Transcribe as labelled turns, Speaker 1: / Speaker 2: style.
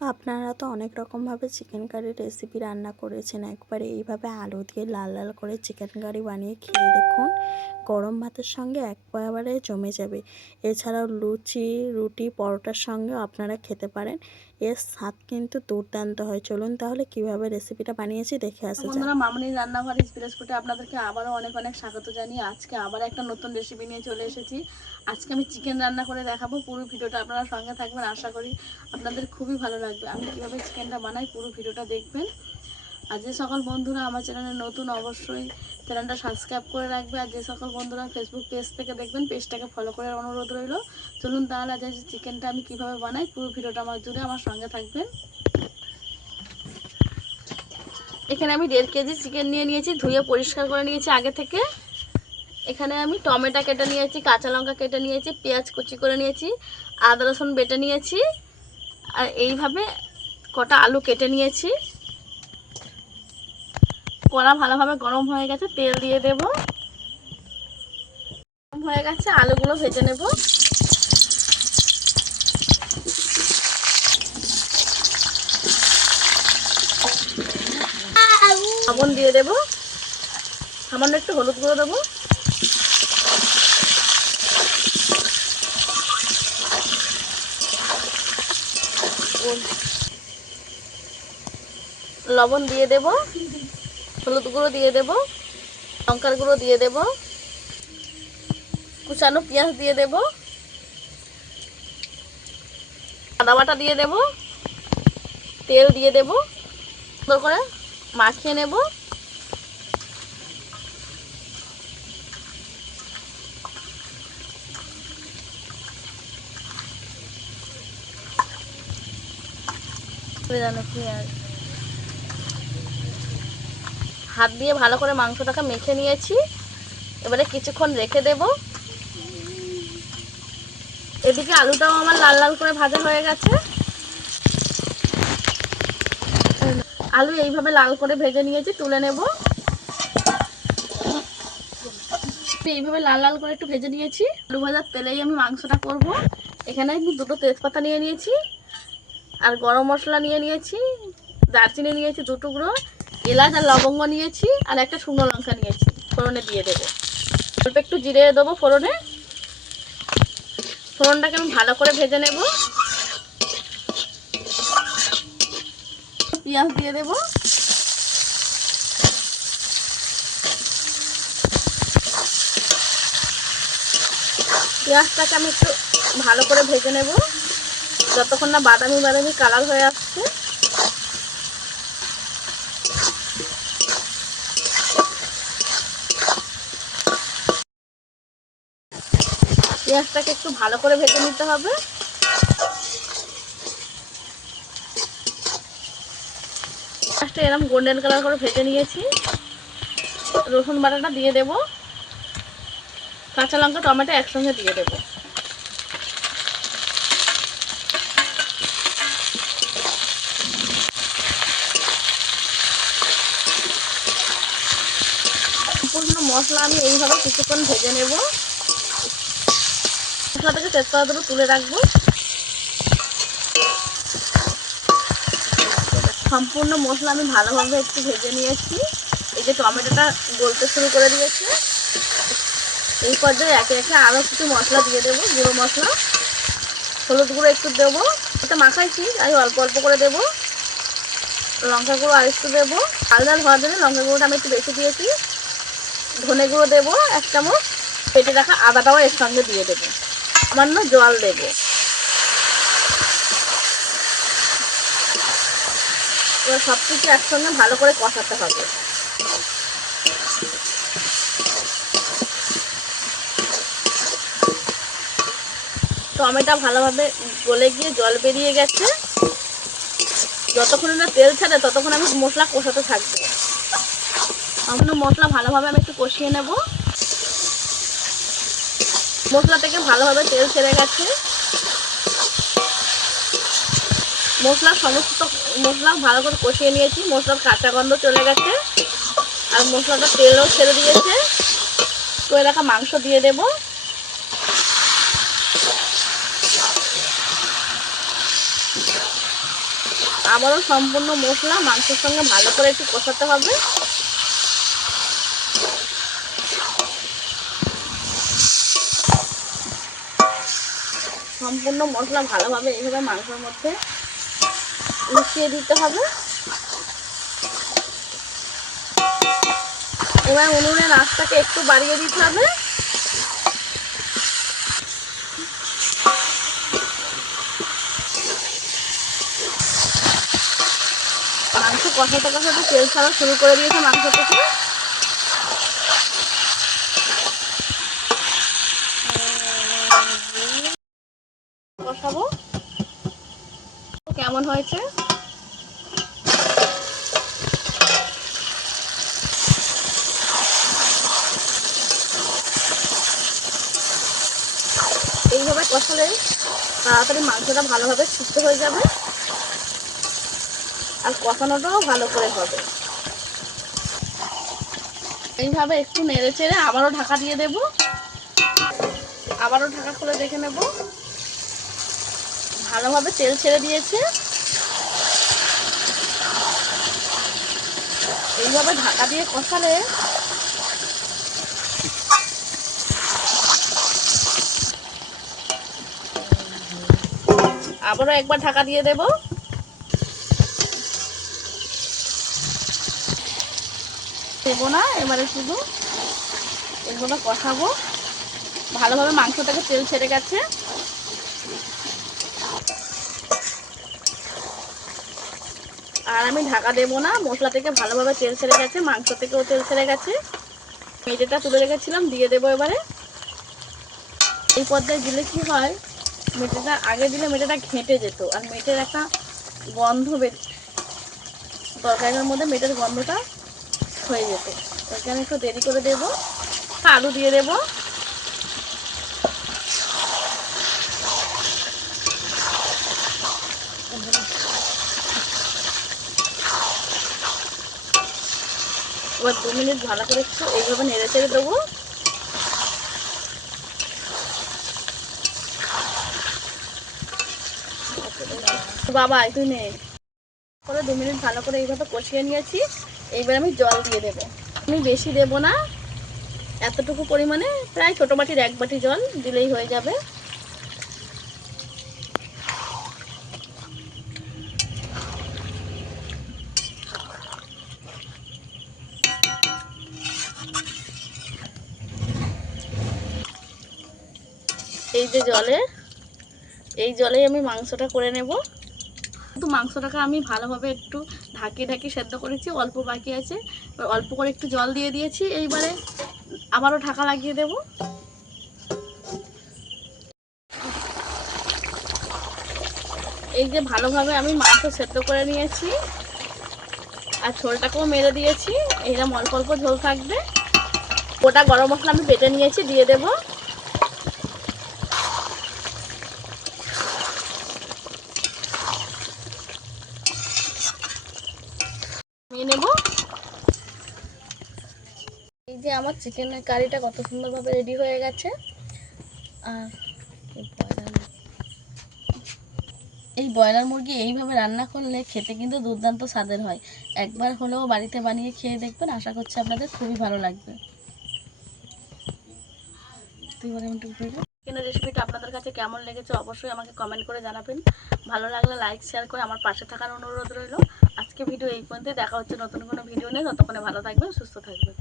Speaker 1: আপনারা তো অনেক রকমভাবে চিকেন কারি রেসিপি রান্না করেছেন। একবারে এইভাবে আলু দিয়ে লাল লাল করে চিকেন কারি বানিয়ে খেয়ে দেখুন, গরম ভাতের সঙ্গে একবারে জমে যাবে। এছাড়াও লুচি, রুটি, পরোটার সঙ্গেও আপনারা খেতে পারেন। এর স্বাদ কিন্তু দুর্দান্ত হয়। চলুন তাহলে কীভাবে রেসিপিটা বানিয়েছি দেখে আসা
Speaker 2: বন্ধুরা মামনি রান্নাঘর স্প্রেস ফুটে আপনাদেরকে আবারও অনেক অনেক স্বাগত জানিয়ে আজকে আবার একটা নতুন রেসিপি নিয়ে চলে এসেছি। আজকে আমি চিকেন রান্না করে দেখাবো। পুরো ভিডিওটা আপনারা সঙ্গে থাকবেন। আশা করি আপনাদের খুবই ভালো লাগবে। আমি কীভাবে চিকেনটা বানাই পুরো ভিডিওটা দেখবেন। আর যে সকল বন্ধুরা, আমার চ্যানেলে নতুন অবশ্যই চ্যানেলটা সাবস্ক্রাইব করে রাখবে আর যে সকল বন্ধুরা ফেসবুক পেজ থেকে দেখবেন পেজটাকে ফলো করার অনুরোধ রইল। চলুন তাহলে আজ চিকেনটা আমি কীভাবে বানাই, পুরো ভিডিওটা আমার জুড়ে আমার সঙ্গে থাকবেন। এখানে আমি দেড় কেজি চিকেন নিয়ে নিয়েছি, ধুয়ে পরিষ্কার করে নিয়েছি আগে থেকে। এখানে আমি টমেটো কেটে নিয়েছি, কাঁচা লঙ্কা কেটে নিয়েছি, পেঁয়াজ কুচি করে নিয়েছি, আদা রসুন বেটে নিয়েছি, আর এইভাবে কটা আলু কেটে নিয়েছি। কড়া ভালোভাবে গরম হয়ে গেছে, তেল দিয়ে দেব। গরম হয়ে গেছে, আলুগুলো ভেজে নেব। লবণ দিয়ে দেব। সামান্য একটু হলুদ গুঁড়ো দেবো। লবণ দিয়ে দেব। হলুদ গুঁড়ো দিয়ে দেব, লঙ্কার গুঁড়ো দিয়ে দেব, কুচানো পেঁয়াজ দিয়ে দেব, আদা বাটা দিয়ে দেব, তেল দিয়ে দেব, সুন্দর করে মাখিয়ে নেব। পেঁয়াজ হাত দিয়ে ভালো করে মাংসটাকে মেখে নিয়েছি। এবারে কিছুক্ষণ রেখে দেব। এদিকে আলুটাও আমার লাল লাল করে ভাজা হয়ে গেছে। আলু এইভাবে লাল করে ভেজে নিয়েছি, তুলে নেব। এইভাবে লাল লাল করে একটু ভেজে নিয়েছি। আলু ভাজার তেলেই আমি মাংসটা করব। এখানে আমি দুটো তেজপাতা নিয়ে নিয়েছি, আর গরম মশলা নিয়ে নিয়েছি, দারচিনি নিয়েছি দু টুকরো এলাচ আর লবঙ্গ নিয়েছি আর একটা শুকনো লঙ্কা নিয়েছি, ফোড়নে দিয়ে দেবো। অল্প একটু জিরে দেবো ফোড়নে। ফোড়নটাকে আমি ভালো করে ভেজে নেব। পেঁয়াজ দিয়ে দেবো। পেঁয়াজটাকে আমি একটু ভালো করে ভেজে নেব। যতক্ষণ না বাদামি বাদামি কালার হয়ে আসছে। পেঁয়াজটাকে একটু ভালো করে ভেজে নিতে হবে। পেঁয়াজটা এরকম গোল্ডেন কালার করে ভেজে নিয়েছি। রসুন বাটাটা দিয়ে দেব। কাঁচা লঙ্কা, টমেটো একসঙ্গে দিয়ে দেব। মশলা আমি এইভাবে কিছুক্ষণ ভেজে নেব। মশলা থেকে তেজপাতা দুটো তুলে রাখব। সম্পূর্ণ মশলা আমি ভালোভাবে একটু ভেজে নিয়েছি। এই যে টমেটোটা গলতে শুরু করে দিয়েছে। এই পর্যায়ে একে একে আরও কিছু মশলা দিয়ে দেবো, গুঁড়ো মশলা। হলুদ গুঁড়ো একটু দেবো। এটা মাখাইছি আমি অল্প অল্প করে দেবো। লঙ্কা গুঁড়ো আর একটু দেবো। লাল হওয়ার জন্য লঙ্কা গুঁড়োটা আমি একটু বেশি দিয়েছি। ধনে গুঁড়ো দেবো এক চামচ। কেটে রাখা আদাটাও এর সঙ্গে দিয়ে দেবো। সামান্য জল দেবো। এবার সব কিছু একসঙ্গে ভালো করে কষাতে হবে। টমেটো ভালোভাবে গলে গিয়ে জল বেরিয়ে গেছে। যতক্ষণ না তেল ছাড়ে ততক্ষণ আমি মশলা কষাতে থাকব। সম্পূর্ণ মশলা ভালোভাবে আমি একটু কষিয়ে নেব। মশলা থেকে ভালোভাবে তেল ছেড়ে গেছে। মশলা সমস্ত মশলা ভালো করে কষিয়ে নিয়েছি। মশলার কাঁচা গন্ধ চলে গেছে। আর মশলাটা তেলও ছেড়ে দিয়েছে। তো রাখা মাংস দিয়ে দেব। আবারও সম্পূর্ণ মশলা মাংসের সঙ্গে ভালো করে একটু কষাতে হবে। সম্পূর্ণ মশলা ভালোভাবে এইভাবে মাংসের মধ্যে মিশিয়ে দিতে হবে। এবার উনুনের আঁচটাকে একটু বাড়িয়ে দিতে হবে। মাংস কষাতে কষাতে তেল ছাড়া শুরু করে দিয়েছে মাংস থেকে কষাবো কেমন হয়েছে? এইভাবে কষালে তাড়াতাড়ি মাংসটা ভালোভাবে সুস্থ হয়ে যাবে আর কষানোটাও ভালো করে হবে। এইভাবে একটু নেড়ে চেড়ে আবারও ঢাকা দিয়ে দেব। আবারও ঢাকা খুলে দেখে নেব। ভালোভাবে তেল ছেড়ে দিয়েছে। এইভাবে ঢাকা দিয়ে কষালে আবারও একবার ঢাকা দিয়ে দেবো। দেবো না, এবারে শুধু এগুলো কষাবো। ভালোভাবে মাংসটাকে তেল ছেড়ে গেছে। আর আমি ঢাকা দেবো না, মশলা থেকে ভালোভাবে তেল ছেড়ে গেছে, মাংস থেকেও তেল ছেড়ে গেছে। মেটেটা তুলে রেখেছিলাম, দিয়ে দেবো এবারে। এই পর্যায়ে দিলে কি হয়, মেটেটা, আগে দিলে মেটেটা ঘেঁটে যেত, আর মেটের একটা গন্ধ বের- তরকারির মধ্যে মেটের গন্ধটা হয়ে যেত। এখানে একটু দেরি করে দেব আলু দিয়ে দেব। এবার দু মিনিট ভালো করে একটু এইভাবে নেড়ে চেড়ে দেবো। বাবা তুই নে। করে দু মিনিট ভালো করে এইভাবে কষিয়ে নিয়েছি। এইবার আমি জল দিয়ে দেবো। আমি বেশি দেব না। এতটুকু পরিমাণে। প্রায় ছোটো বাটির এক বাটি জল দিলেই হয়ে যাবে। যে জলে, এই জলেই আমি মাংসটা করে নেব। কিন্তু মাংসটাকে আমি ভালোভাবে একটু ঢাকিয়ে ঢাকিয়ে সেদ্ধ করেছি, অল্প বাকি আছে। অল্প করে একটু জল দিয়ে দিয়েছি, এইবারে আবারও ঢাকা লাগিয়ে দেব। এই যে ভালোভাবে আমি মাংস সেদ্ধ করে নিয়েছি, আর ঝোলটাকেও মেরে দিয়েছি। এইরকম অল্প অল্প ঝোল থাকবে। গোটা গরম মশলা আমি বেটে নিয়েছি, দিয়ে দেবো। নিয়ে নেব। এই যে আমার চিকেনের কারিটা কত সুন্দরভাবে রেডি হয়ে গেছে। আর এই ব্রয়লার মুরগি। এইভাবে রান্না করলে খেতে কিন্তু দুর্দান্ত স্বাদের হয়। একবার হলেও বাড়িতে বানিয়ে খেয়ে দেখবেন, আশা করছি আপনাদের খুবই ভালো লাগবে। তুই বলে চিকেনের রেসিপিটা আপনাদের কাছে কেমন লেগেছে অবশ্যই আমাকে কমেন্ট করে জানাবেন। ভালো লাগলে লাইক শেয়ার করে আমার পাশে থাকার অনুরোধ রইল। আজকে ভিডিও এই পর্যন্ত দেখা হচ্ছে নতুন কোনো ভিডিও নিয়ে। ততক্ষণে ভালো থাকবেন, সুস্থ থাকবেন।